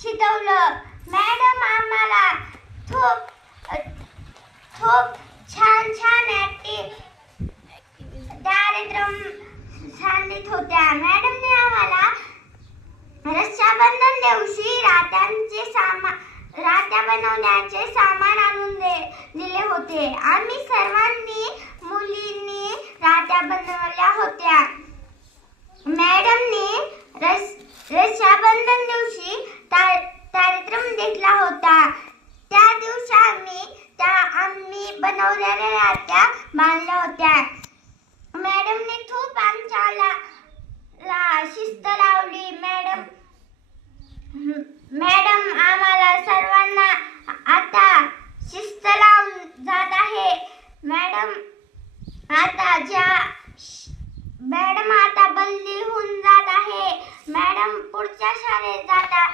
शिकवलं. मॅडम आम्हाला खूप छान कार्यक्रम सांगित होत्या. मॅडमने आम्हाला रक्षाबंधन दिवशी रात्या बनवण्याचे सामान आणून दिले होते. आम्ही सर्वांनी मुलींनी रात्या बनवल्या होत्या. मॅडमने रक्षाबंधन दिवशी